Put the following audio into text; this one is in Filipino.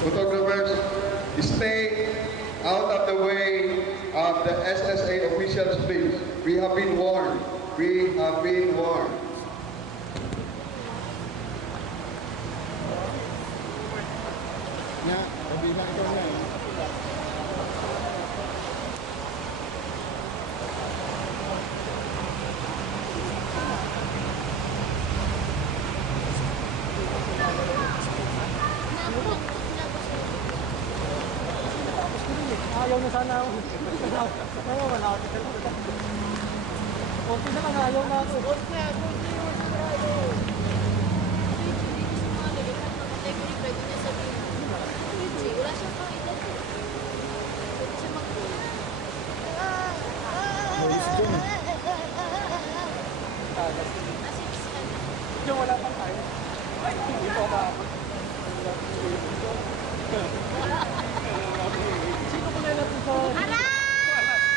Photographers, stay out of the way of the SSA officials, please. We have been warned. We have been warned. Ayaw na sana ako. Ayaw na ako. Okay na lang, ayaw na ako. Wala siyang pakita. Pwede siya mag-goal. Yung wala pang tayo. Ay, hindi ko maabot.